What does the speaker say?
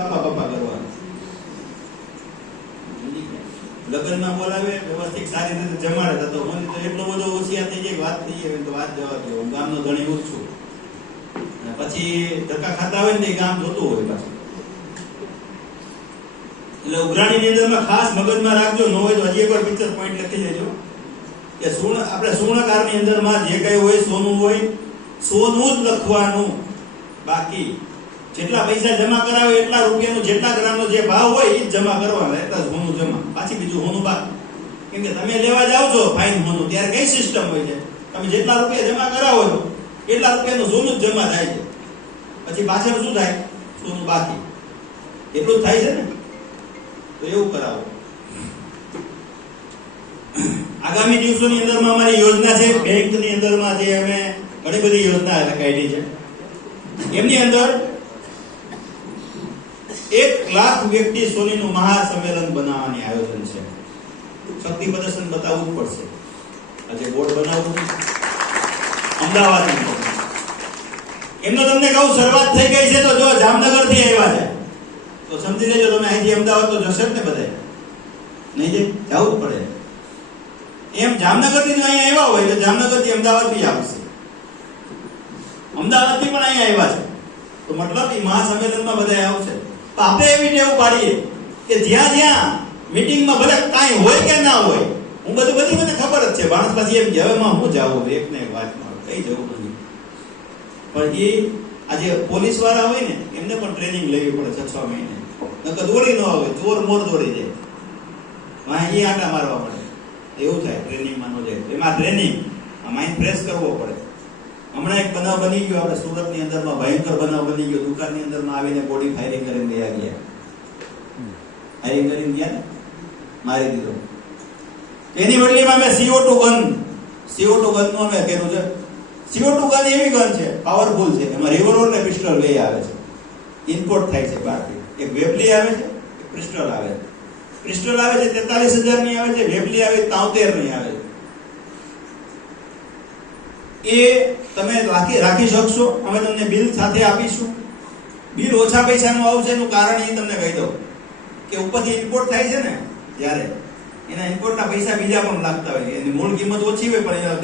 બાપા બાપા કરવાનું. લગ્નમાં બોલાવે વ્યવસ્થિત સારી રીતે જમાડે તો મને તો એટલો બધો હોશિયાર થઈ જાય વાત થઈ જાય તો વાત જવા દો. હું ગામનો ધણી હું છું. અને પછી ધક્કા ખાતા હોય ને એ ગામ જોતું હોય પાછું. એટલે ઉઘરાણીની અંદરમાં ખાસ મગજમાં રાખજો, ન હોય તો હજી એકવાર પિક્ચર પોઈન્ટ લખી લેજો કે આપણે સુવર્ણકારની અંદરમાં જે કઈ હોય સોનું હોય, સોનું જ લખવાનું. બાકી જેટલા પૈસા જમા કરાવે એટલા રૂપિયાનું જેટલા ગ્રામનો જે ભાવ હોય એ જ જમા કરવાનો, એટલા સોનું જમા, પાછી બીજું સોનું બાકી. કેમ કે તમે લેવા જાવ છો ફાઇન સોનું ત્યારે કઈ સિસ્ટમ હોય છે, તમે જેટલા રૂપિયા જમા કરાવો છો એટલા રૂપિયાનું સોનું જ જમા થાય છે. પછી પાછળ શું થાય? સોનું બાકી. એટલું જ થાય છે ને. તો એવું કરાવો. આગામી દિવસોની અંદરમાં અમારી યોજના છે બેંકની અંદરમાં જે અમે ઘણી બધી યોજના કાઢી છે. એમની અંદર 1 લાખ વ્યક્તિ સોનીનું મહાસંમેલન બનાવવાની આયોજન છે. શક્તિ પ્રદર્શન બતાવવું જ પડશે. આજે બોર્ડ બનાવવું અમદાવાદની એમનો તમને કહું શરૂઆત થઈ ગઈ છે. તો જો જામનગર થી આવ્યા છે તો સમજી લેજો તમે અહીંથી અમદાવાદ તો જશે જ ને બધા, નહીં જવું જ પડે. એમ જામનગર થી અહીંયા આવ્યા હોય તો જામનગર થી અમદાવાદ બી આવશે, અમદાવાદ થી પણ અહીંયા આવ્યા છે તો મતલબ એ મહાસંમેલનમાં બધા આવશે. તો આપણે એવી ટેવ પાડીએ કે જ્યાં જ્યાં મીટિંગમાં ભલે કાંઈ હોય કે ના હોય, હું બધી મને ખબર જ છે. માણસ પછી એમ કે હવેમાં હું જાઉં એકને એક વાતમાં કઈ જવું નથી. પણ એ આજે પોલીસ વાળા હોય ને એમને પણ ટ્રેનિંગ લેવી પડે 6 મહિને. નકર દોડી ન આવે, ચોર મોર દોડી જાય, વાહ એ આટા મારવા પડે. એવું થાય ટ્રેનિંગમાં ન જાય. એમાં ટ્રેનિંગ માઇન્ડ ફ્રેશ કરવો પડે. હમણાં એક બનાવ બની ગયો આપણે સુરતની અંદરમાં, ભયંકર બનાવ બની ગયો. દુકાનની અંદરમાં આવીને બોડી ફાયરિંગ કરીને ગયા ફાયરિંગ કરીને ગયા ને મારી દીધો. એની બદલીમાં મેં CO2 ગનનું અમે કર્યું છે. CO2 ગન એવી ગન છે, પાવરફુલ છે. એમાં રિવોલ્વર ને પિસ્ટલ બે આવે છે. ઇમ્પોર્ટ થાય છે બહારથી. એક વેબલી આવે છે, એક પિસ્ટલ આવે છે. પિસ્ટલ આવે છે 43,000 ની આવે છે, વેબલી આવે 73 ની આવે છે. એ તમે રાખી શકશો. અમે તમને બિલ સાથે આપીશું. બિલ ઓછા પૈસાનું આવશે એનું કારણ એ તમને કહી દઉં કે ઉપરથી ઇમ્પોર્ટ થાય છે ને જ્યારે એના ઇમ્પોર્ટના પૈસા બીજા પણ લાગતા હોય. એની મૂળ કિંમત ઓછી હોય પણ